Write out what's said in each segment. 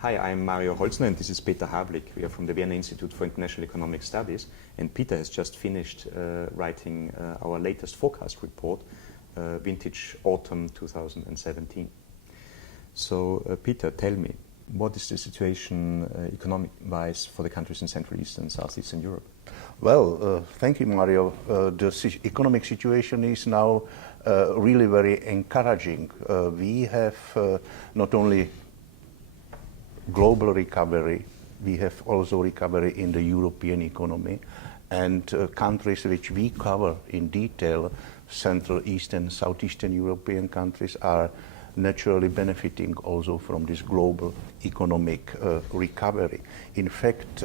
Hi, I'm Mario Holzner and this is Peter Havlik. We are from the Vienna Institute for International Economic Studies, and Peter has just finished writing our latest forecast report, vintage autumn 2017. So Peter, tell me, what is the situation economic-wise for the countries in Central East and Southeastern Europe? Well, thank you, Mario. The economic situation is now really very encouraging. We have not only global recovery, we have also recovery in the European economy, and countries which we cover in detail, Central, Eastern, Southeastern European countries, are naturally benefiting also from this global economic recovery. In fact,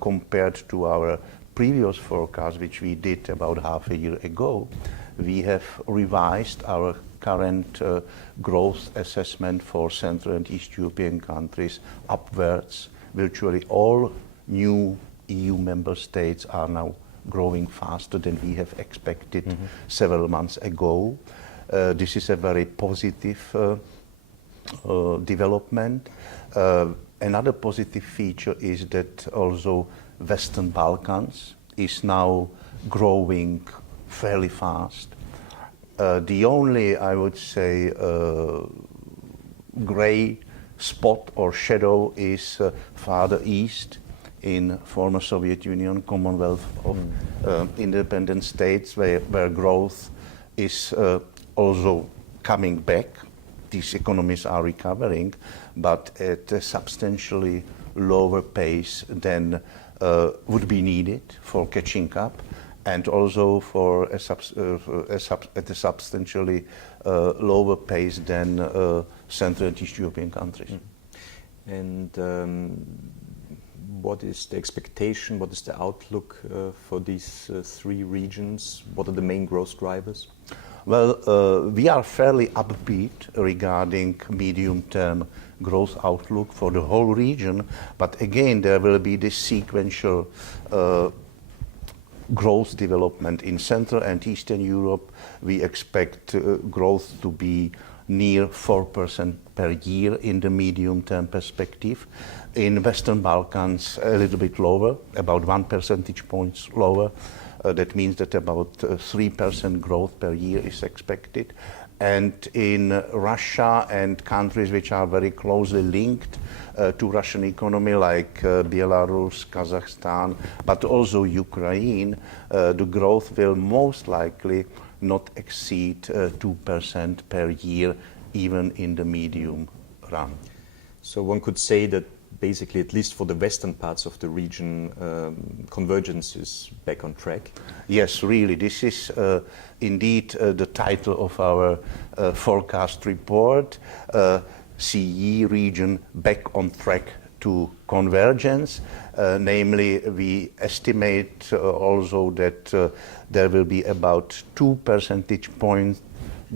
compared to our previous forecast, which we did about half a year ago, we have revised our current growth assessment for Central and East European countries upwards. Virtually all new EU member states are now growing faster than we have expected several months ago. This is a very positive development. Another positive feature is that also Western Balkans is now growing fairly fast. The only, I would say, gray spot or shadow is farther east in former Soviet Union, Commonwealth of independent states, where growth is also coming back. These economies are recovering, but at a substantially lower pace than would be needed for catching up, and also for at a substantially lower pace than Central and East European countries. And what is the expectation, what is the outlook for these three regions? What are the main growth drivers? Well, we are fairly upbeat regarding medium-term growth outlook for the whole region, but again there will be this sequential growth development. In Central and Eastern Europe, we expect growth to be near 4% per year in the medium-term perspective. In Western Balkans, a little bit lower, about 1 percentage point lower. That means that about 3% growth per year is expected. And in Russia and countries which are very closely linked to Russian economy, like Belarus, Kazakhstan, but also Ukraine, the growth will most likely not exceed 2% per year, even in the medium run. So one could say that basically, at least for the western parts of the region, convergence is back on track? Yes, really. This is indeed the title of our forecast report, CEE region back on track to convergence. Namely, we estimate also that there will be about 2 percentage points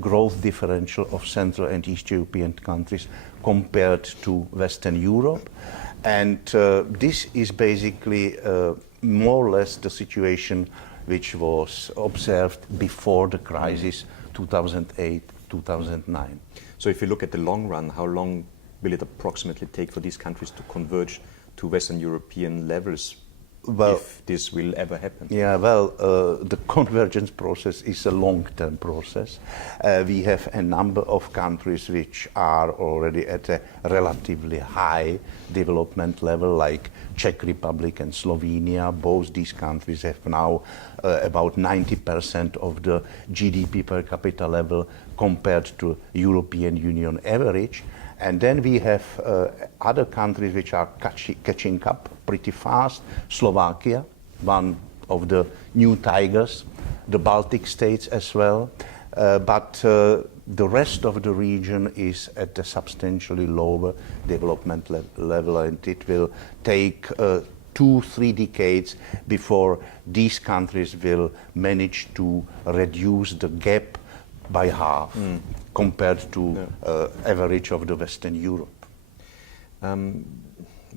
growth differential of Central and East European countries compared to Western Europe. And this is basically more or less the situation which was observed before the crisis 2008-2009. So if you look at the long run, how long will it approximately take for these countries to converge to Western European levels? Well, if this will ever happen? Yeah, well, the convergence process is a long-term process. We have a number of countries which are already at a relatively high development level, like Czech Republic and Slovenia. Both these countries have now about 90% of the GDP per capita level compared to European Union average. And then we have other countries which are catching up pretty fast. Slovakia, one of the new tigers, the Baltic states as well. But the rest of the region is at a substantially lower development level, and it will take 2-3 decades before these countries will manage to reduce the gap by half compared to average of the Western Europe.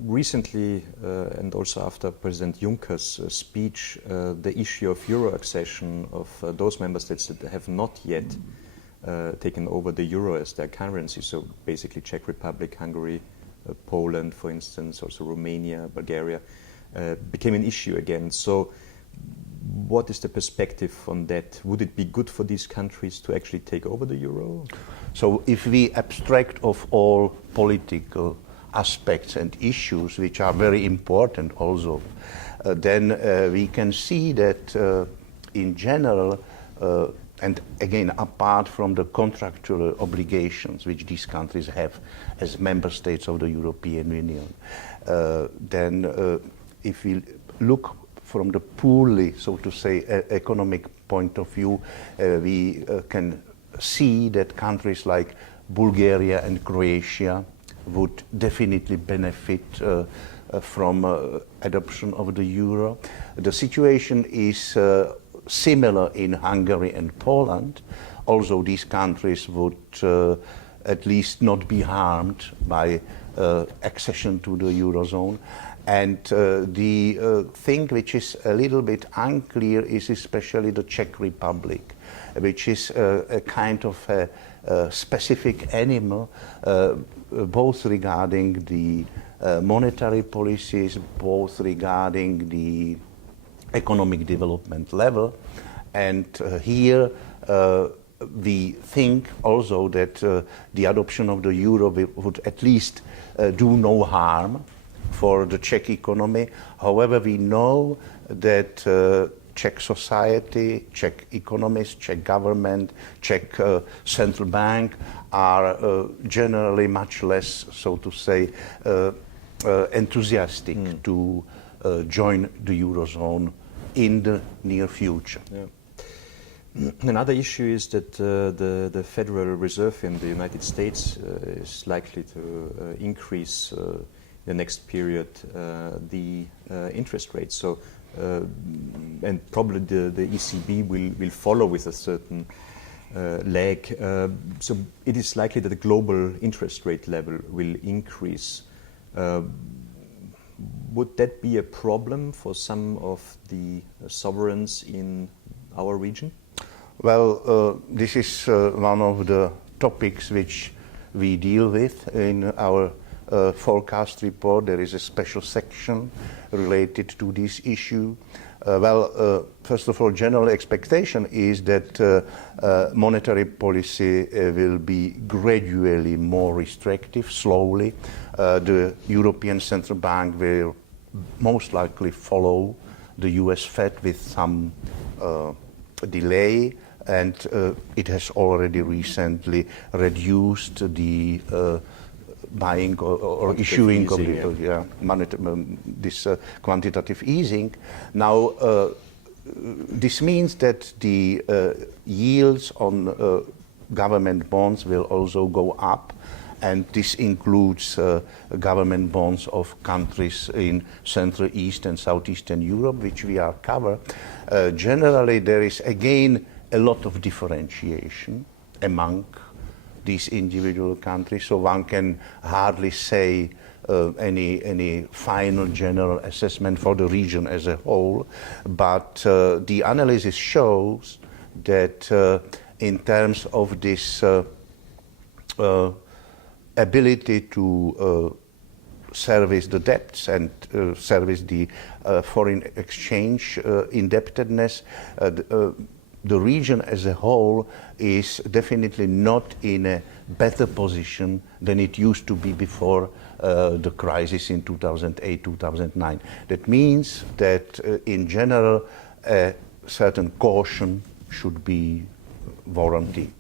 Recently, and also after President Juncker's speech, the issue of euro accession of those member states that have not yet taken over the euro as their currency, so basically Czech Republic, Hungary, Poland, for instance, also Romania, Bulgaria, became an issue again. So what is the perspective on that? Would it be good for these countries to actually take over the euro? So if we abstract of all political aspects and issues, which are very important also, then we can see that in general, and again, apart from the contractual obligations which these countries have as member states of the European Union, then if we look from the purely, so to say, economic point of view, we can see that countries like Bulgaria and Croatia would definitely benefit from adoption of the euro. The situation is similar in Hungary and Poland. Also, these countries would at least not be harmed by accession to the eurozone. And the thing which is a little bit unclear is especially the Czech Republic, which is a kind of a specific animal, both regarding the monetary policies, both regarding the economic development level. And here we think also that the adoption of the euro would at least do no harm for the Czech economy. However, we know that Czech society, Czech economists, Czech government, Czech central bank are generally much less, so to say, enthusiastic to join the eurozone in the near future. Yeah. Another issue is that the Federal Reserve in the United States is likely to increase the next period the interest rate. So, and probably the ECB will follow with a certain lag. So it is likely that the global interest rate level will increase. Would that be a problem for some of the sovereigns in our region? Well, this is one of the topics which we deal with in our forecast report. There is a special section related to this issue. First of all, general expectation is that monetary policy will be gradually more restrictive, slowly. The European Central Bank will most likely follow the US Fed with some delay, and it has already recently reduced the buying or issuing of this quantitative easing. Now, this means that the yields on government bonds will also go up, and this includes government bonds of countries in Central, East and Southeastern Europe, which we are covered. Generally, there is again a lot of differentiation among these individual countries, so one can hardly say any final general assessment for the region as a whole, but the analysis shows that in terms of this ability to service the debts and service the foreign exchange indebtedness, the region as a whole is definitely not in a better position than it used to be before the crisis in 2008-2009. That means that in general a certain caution should be warranted.